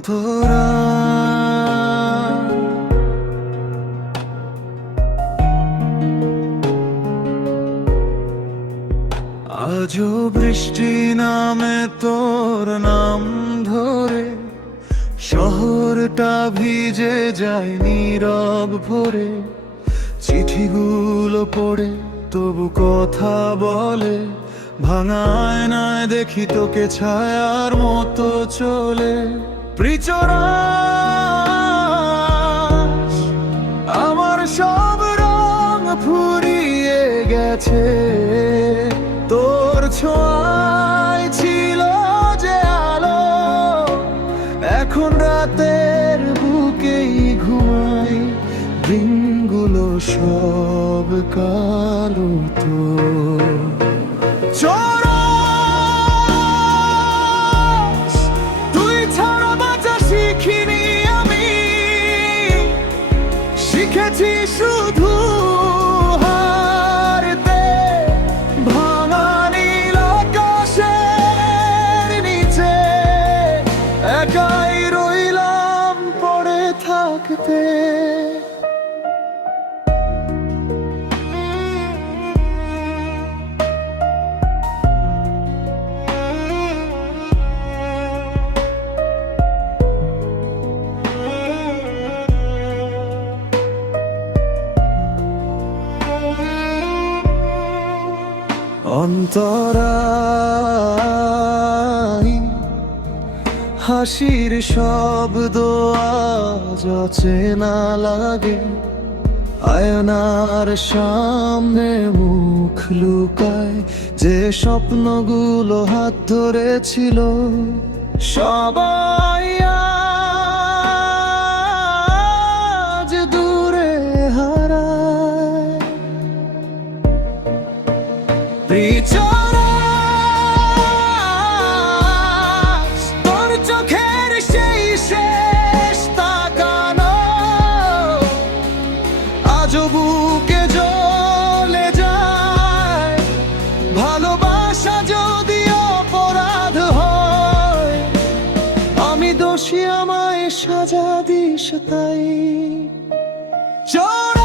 অন্তরা আজও বৃষ্টি নামে তোর নাম ধরে, শহরটা ভিজে যায় নীরব ভরে। চিঠিগুলো পড়ে, তবু কথা বলে, ভাঙায় নয় দেখি তোকে ছায়ার মতো চলে। প্রিচরা আমার সব রং ফুরিয়ে গেছে। তোর ছোঁয়ায় ছিল যে আলো এখন রাতের বুকেই ঘুমাই। দিনগুলো সব কালো তো। চোরাস, অন্তরাই হাসির শব্দ আজ অচেনা লাগে। আয়নার সামনে মুখ লুকায় যে স্বপ্নগুলো হাত ধরেছিল। সবাই দোষী আমায় সাজা দিস তাই। চোরা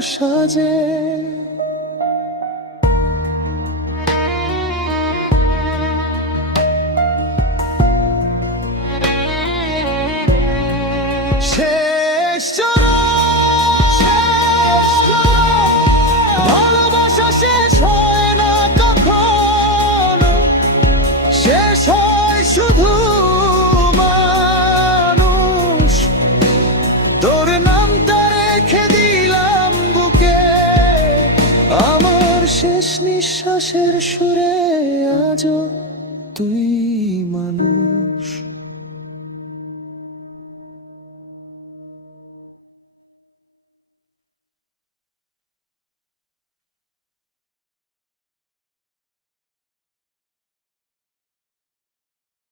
সাজে। শেষ নিঃশ্বাসের সুরে আজও তুই মানুষ।